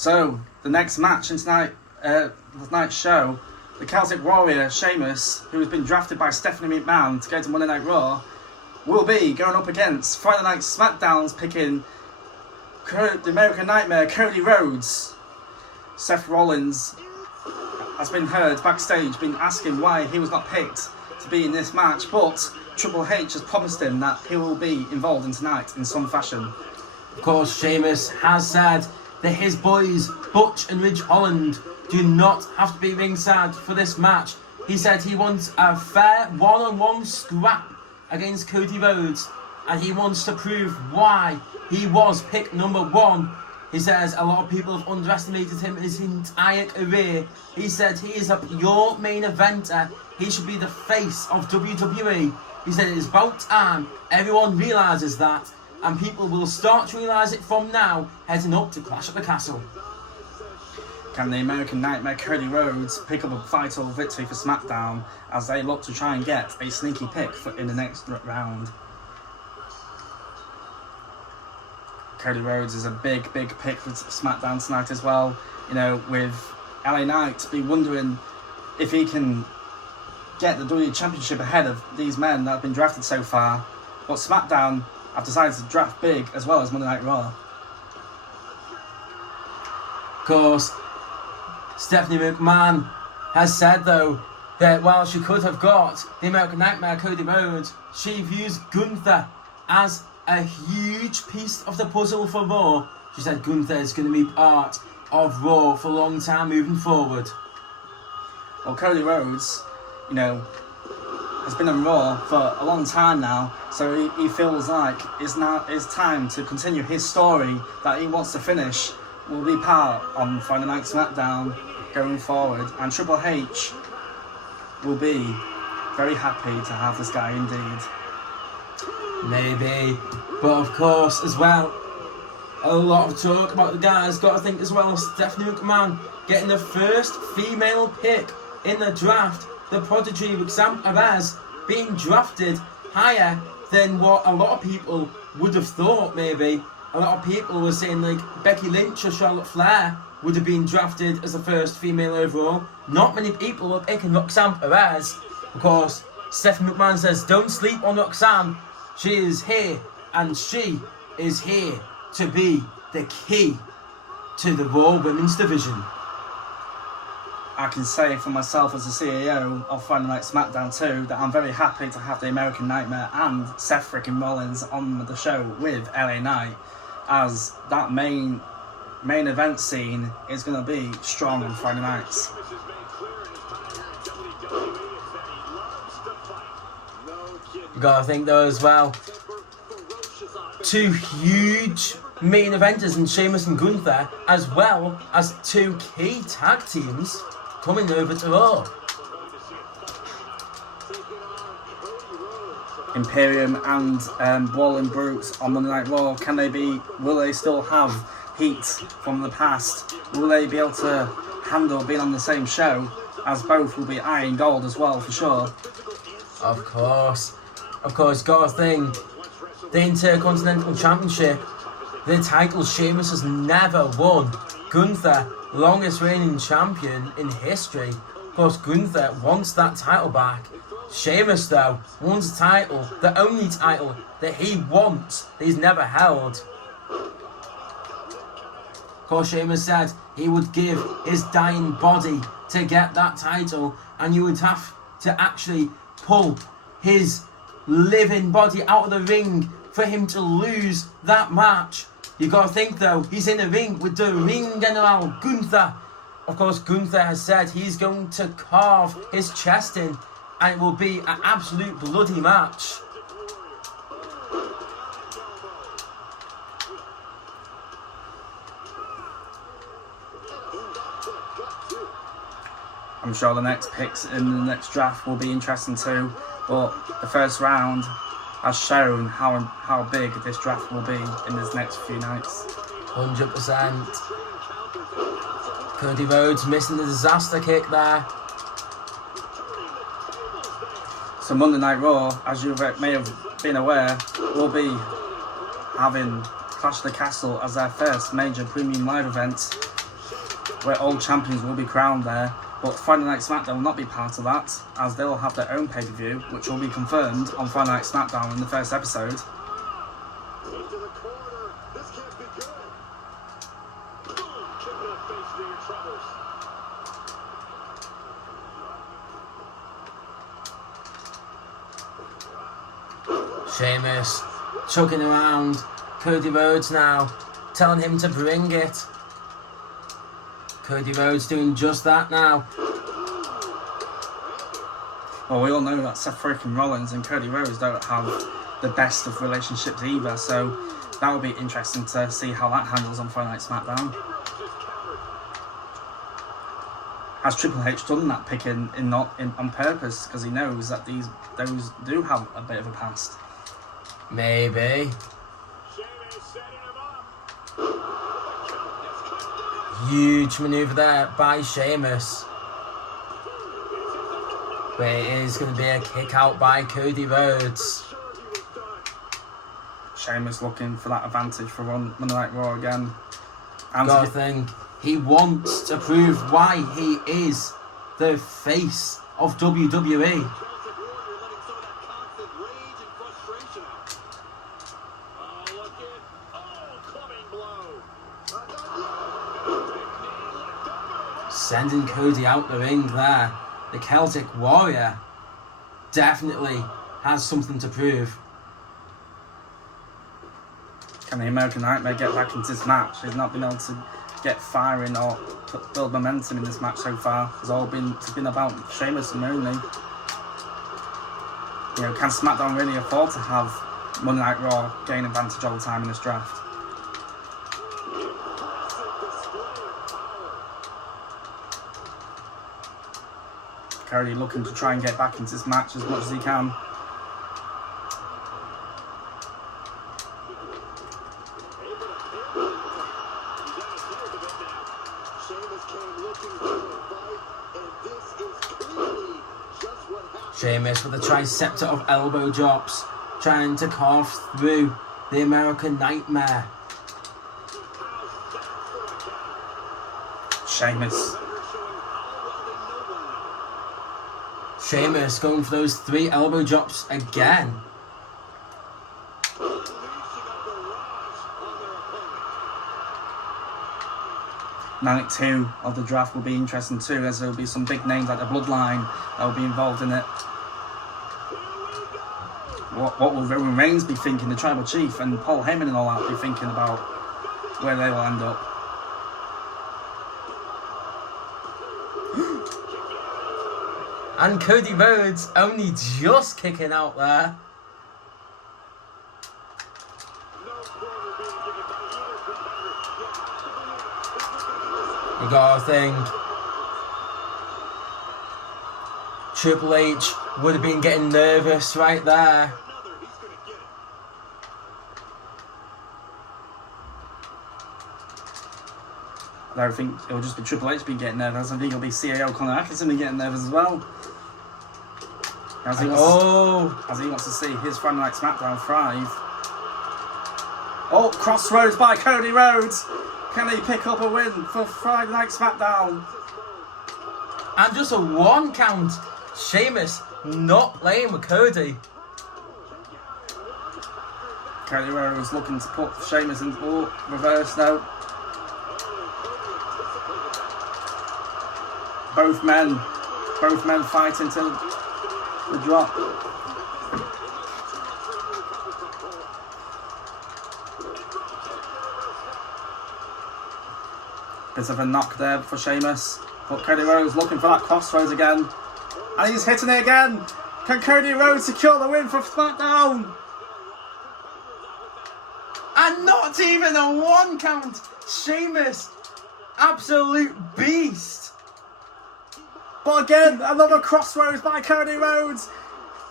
So, the next match in tonight's show, the Celtic Warrior Sheamus, who has been drafted by Stephanie McMahon to go to Monday Night Raw, will be going up against Friday Night SmackDown's picking the American Nightmare Cody Rhodes. Seth Rollins has been heard backstage, been asking why he was not picked to be in this match, but Triple H has promised him that he will be involved in tonight in some fashion. Of course, Sheamus has said that his boys, Butch and Ridge Holland, do not have to be ringside for this match. He said he wants a fair one-on-one scrap against Cody Rhodes, and he wants to prove why he was pick number 1. He says a lot of people have underestimated him in his entire career. He said he is a pure main eventer. He should be the face of WWE. He said it is about time everyone realises that, and people will start to realise it from now, heading up to Clash at the Castle. Can the American Nightmare Cody Rhodes pick up a vital victory for SmackDown as they look to try and get a sneaky pick in the next round? Cody Rhodes is a big pick for SmackDown tonight as well. You know, with LA Knight be wondering if he can get the WWE Championship ahead of these men that have been drafted so far. But SmackDown have decided to draft big as well as Monday Night Raw. Of course, Stephanie McMahon has said though that while she could have got the American Nightmare Cody Rhodes, she views Gunther as a huge piece of the puzzle for Raw. She said Gunther is going to be part of Raw for a long time moving forward. Well, Cody Rhodes, you know, has been on Raw for a long time now, so he feels like it's time to continue his story that he wants to finish. Will be part on Friday Night SmackDown going forward, and Triple H will be very happy to have this guy indeed. Maybe, but of course as well, a lot of talk about the guys. Got to think as well, Stephanie McMahon getting the first female pick in the draft. The prodigy Roxanne Perez being drafted higher than what a lot of people would have thought. Maybe a lot of people were saying like Becky Lynch or Charlotte Flair would have been drafted as the first female overall. Not many people were picking Roxanne Perez. Of course, Stephanie McMahon says don't sleep on Roxanne. She is here, and she is here to be the key to the Raw Women's Division. I can say for myself as the CEO of Friday Night SmackDown 2 that I'm very happy to have the American Nightmare and Seth freaking Rollins on the show with LA Knight, as that main event scene is going to be strong on Friday nights. You gotta think though as well, two huge main eventers in Sheamus and Gunther, as well as two key tag teams coming over to Raw. Imperium and Brawling Brutes on Monday Night Raw. Will they still have heat from the past? Will they be able to handle being on the same show, as both will be iron gold as well for sure? Of course, gotta think, the Intercontinental Championship, the title Sheamus has never won. Gunther, longest reigning champion in history. Of course, Gunther wants that title back. Sheamus though wants a title, the only title that he wants, that he's never held. Of course, Sheamus said he would give his dying body to get that title, and you would have to actually pull his living body out of the ring for him to lose that match. You gotta think though, he's in the ring with the Ring General Gunther. Of course, Gunther has said he's going to carve his chest in, and it will be an absolute bloody match. I'm sure the next picks in the next draft will be interesting too, but the first round has shown how big this draft will be in these next few nights. 100%. Cody Rhodes missing the disaster kick there. So Monday Night Raw, as you may have been aware, will be having Clash of the Castle as their first major premium live event. where all champions will be crowned there. But Friday Night SmackDown will not be part of that, as they will have their own pay-per-view, which will be confirmed on Friday Night SmackDown in the first episode. Into the corner. This can't be good. Boom! Kick in the face to your troubles. Sheamus chugging around Cody Rhodes now, telling him to bring it. Cody Rhodes doing just that now. Well, we all know that Seth freaking Rollins and Cody Rhodes don't have the best of relationships either, so that will be interesting to see how that handles on Friday Night SmackDown. Has Triple H done that picking on purpose because he knows that those do have a bit of a past? Maybe. Huge manoeuvre there by Sheamus. But it is going to be a kick out by Cody Rhodes. Sheamus looking for that advantage for Monday Night Raw again. Gotta think, he wants to prove why he is the face of WWE. Sending Cody out the ring there. The Celtic Warrior definitely has something to prove. Can the American Nightmare get back into this match? He's not been able to get firing or build momentum in this match so far. It's been about Sheamus and only. You know, can SmackDown really afford to have Monday Night Raw gain advantage all the time in this draft? Cody looking to try and get back into this match as much as he can. Sheamus with a tricep of elbow drops, trying to carve through the American Nightmare. Sheamus going for those 3 elbow drops again. Night 2 of the draft will be interesting too, as there will be some big names like the Bloodline that will be involved in it. What will Roman Reigns be thinking, the Tribal Chief, and Paul Heyman and all that be thinking about where they will end up? And Cody Rhodes only just kicking out there. You gotta think Triple H would have been getting nervous right there. I don't think it'll just be Triple H being getting nervous. I think it'll be CAO Conor Atkinson be getting nervous as well. As he wants to see his Friday Night SmackDown thrive. Oh, crossroads by Cody Rhodes. Can he pick up a win for Friday Night SmackDown? And just a 1 count. Sheamus not playing with Cody. Cody Rhodes looking to put Sheamus in reverse now. Both men fighting to the drop. Bit of a knock there for Sheamus, but Cody Rhodes looking for that crossroads again, and he's hitting it again. Can Cody Rhodes secure the win for SmackDown? And not even a 1 count. Sheamus, absolute beast. But again, another crossroads by Cody Rhodes.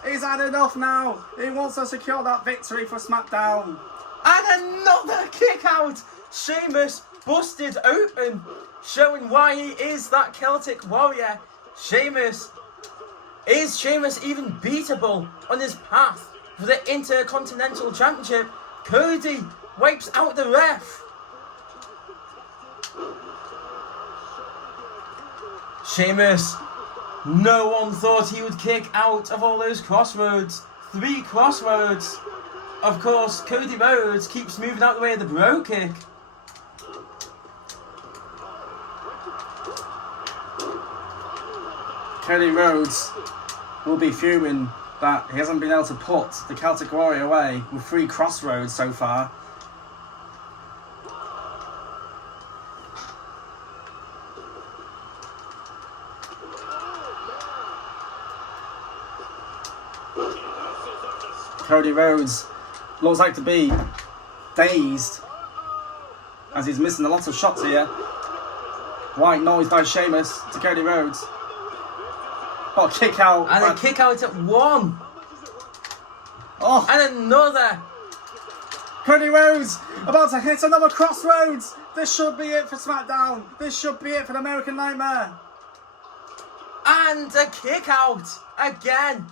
He's had enough now. He wants to secure that victory for SmackDown. And another kick out. Sheamus busted open, showing why he is that Celtic Warrior. Is Sheamus even beatable on his path for the Intercontinental Championship? Cody wipes out the ref. Sheamus, no one thought he would kick out of all those crossroads. 3 crossroads. Of course, Cody Rhodes keeps moving out the way of the bro kick. Cody Rhodes will be fuming that he hasn't been able to put the Celtic Warrior away with 3 crossroads so far. Cody Rhodes looks like to be dazed as he's missing a lot of shots here. White noise by Sheamus to Cody Rhodes. What a kick out. And a kick out at 1. Oh, And another. Cody Rhodes about to hit another crossroads. This should be it for SmackDown. This should be it for the American Nightmare. And a kick out again.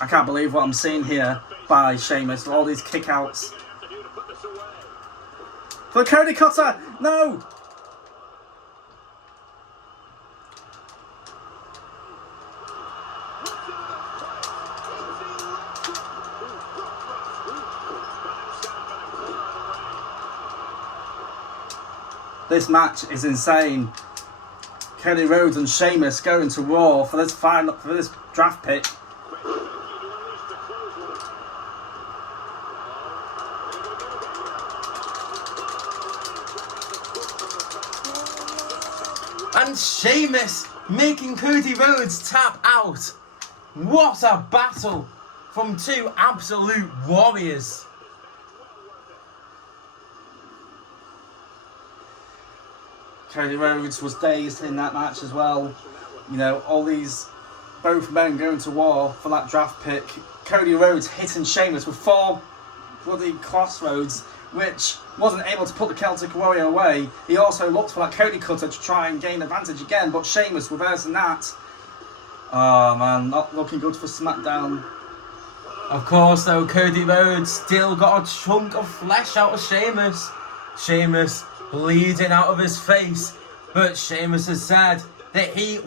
I can't believe what I'm seeing here by Sheamus. All these kickouts. For Cody Cutter. No. This match is insane. Cody Rhodes and Sheamus going to Raw for this draft pick. And Sheamus making Cody Rhodes tap out. What a battle from 2 absolute warriors. Cody Rhodes was dazed in that match as well. You know, both men going to war for that draft pick. Cody Rhodes hitting Sheamus with 4 bloody crossroads, which wasn't able to put the Celtic Warrior away. He also looked for that Cody Cutter to try and gain advantage again, but Sheamus reversing that. Oh man, not looking good for SmackDown. Of course though, Cody Rhodes still got a chunk of flesh out of Sheamus. Sheamus bleeding out of his face. But Sheamus has said that he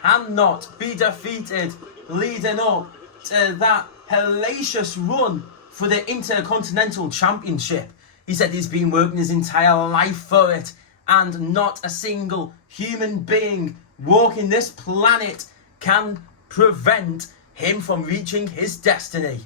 cannot be defeated, leading up to that hellacious run for the Intercontinental Championship. He said he's been working his entire life for it, and not a single human being walking this planet can prevent him from reaching his destiny.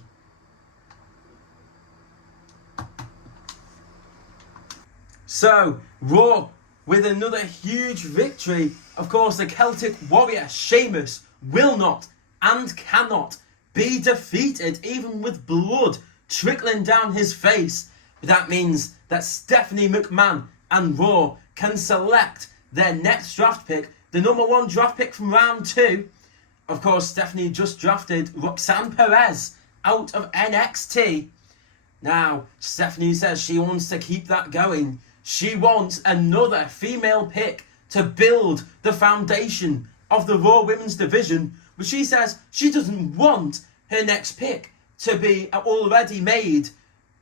So, Raw with another huge victory. Of course, the Celtic Warrior Sheamus will not and cannot be defeated, even with blood trickling down his face. But that means that Stephanie McMahon and Raw can select their next draft pick, the number 1 draft pick from round 2. Of course, Stephanie just drafted Roxanne Perez out of NXT. Now, Stephanie says she wants to keep that going. She wants another female pick to build the foundation of the Raw Women's Division. But she says she doesn't want her next pick to be an already made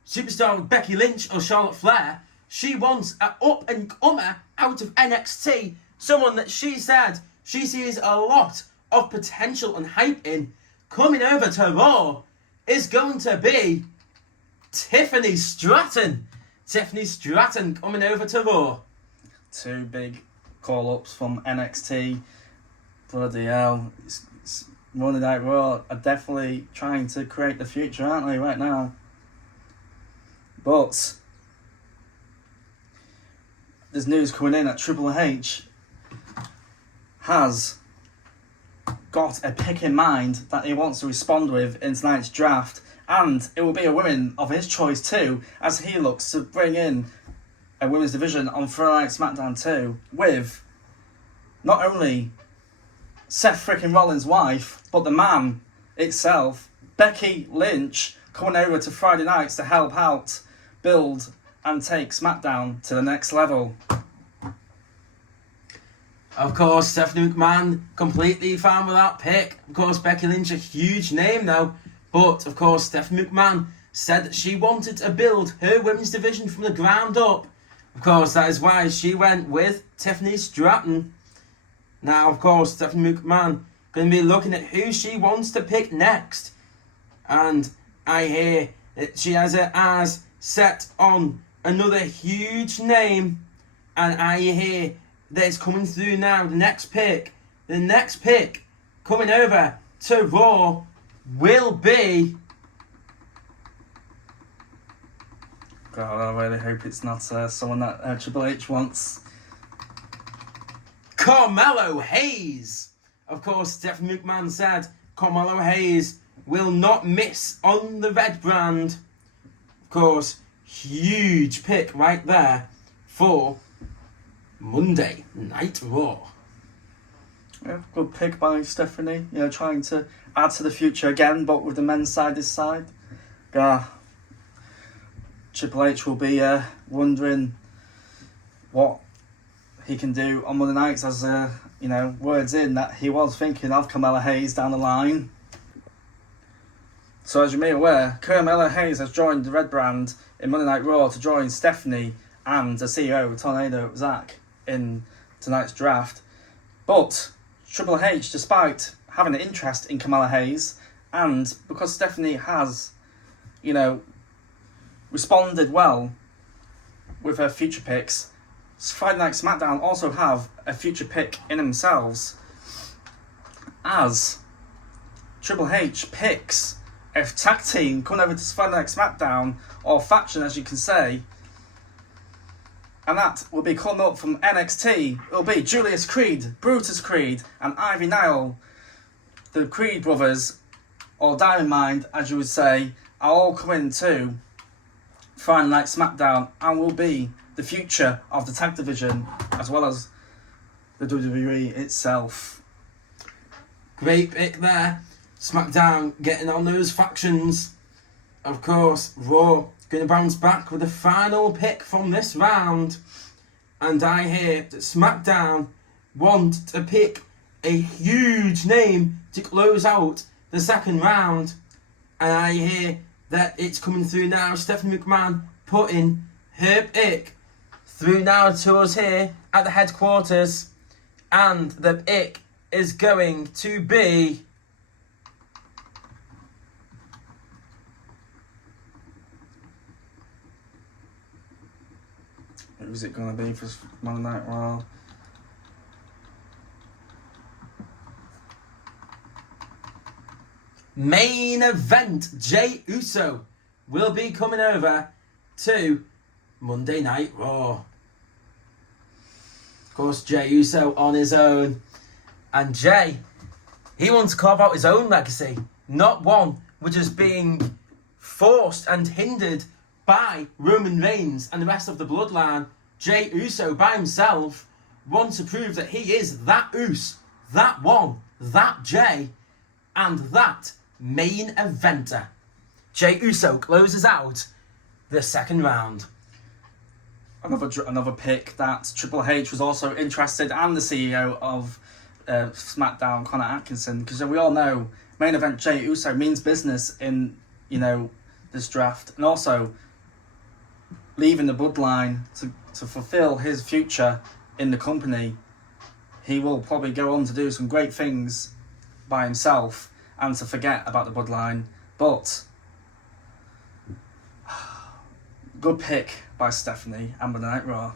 superstar Becky Lynch or Charlotte Flair. She wants an up-and-comer out of NXT. Someone that she said she sees a lot of potential and hype in. Coming over to Raw is going to be Tiffany Stratton. Tiffany Stratton coming over to Raw. 2 big call-ups from NXT. Bloody hell. Monday Night Raw are definitely trying to create the future, aren't they, right now? But there's news coming in that Triple H has got a pick in mind that he wants to respond with in tonight's draft, and it will be a woman of his choice too, as he looks to bring in a women's division on Friday Night SmackDown 2 with not only Seth frickin' Rollins' wife, but the man itself, Becky Lynch, coming over to Friday nights to help out, build and take SmackDown to the next level. Of course, Stephanie McMahon completely fine with that pick. Of course, Becky Lynch, a huge name now. But, of course, Stephanie McMahon said that she wanted to build her women's division from the ground up. Of course, that is why she went with Tiffany Stratton. Now, of course, Stephanie McMahon going to be looking at who she wants to pick next. And I hear that she has her eyes set on another huge name. And I hear that it's coming through now. The next pick coming over to Raw will be... God, I really hope it's not someone that Triple H wants. Carmelo Hayes. Of course, Stephanie McMahon said Carmelo Hayes will not miss on the red brand. Of course, huge pick right there for Monday Night Raw. Yeah, good pick by Stephanie. You know, trying to add to the future again, but with the men's side this side. Triple H will be wondering what he can do on Monday nights, as words in that he was thinking of Carmelo Hayes down the line. So as you may be aware, Carmelo Hayes has joined the red brand in Monday Night Raw to join Stephanie and the CEO Tornado Zach in tonight's draft. But Triple H, despite having an interest in Carmelo Hayes, and because Stephanie has, responded well with her future picks, Friday Night SmackDown also have a future pick in themselves, as Triple H picks a tag team coming over to Friday Night SmackDown, or faction as you can say, and that will be coming up from NXT. It will be Julius Creed, Brutus Creed and Ivy Nile. The Creed brothers, or Diamond Mine as you would say, are all coming to Friday Night SmackDown and will be the future of the tag division as well as the WWE itself. Great pick there. SmackDown getting on those factions. Of course, Raw going to bounce back with the final pick from this round. And I hear that SmackDown want to pick a huge name to close out the second round. And I hear that it's coming through now. Stephanie McMahon putting her pick through now to us here at the headquarters. And the pick is going to be... Who's it going to be for Monday Night Raw? Main event, Jey Uso will be coming over to Monday Night Raw. Of course, Jey Uso on his own. And Jey, he wants to carve out his own legacy, not one which is being forced and hindered by Roman Reigns and the rest of the bloodline. Jey Uso by himself wants to prove that he is that Uso, that one, that Jey, and that main eventer. Jey Uso closes out the second round. Another pick that Triple H was also interested, and the CEO of SmackDown, Connor Atkinson, because we all know main event Jey Uso means business in this draft, and also leaving the bloodline to fulfill his future in the company. He will probably go on to do some great things by himself and to forget about the bloodline. But good pick by Stephanie and Monday Night Raw.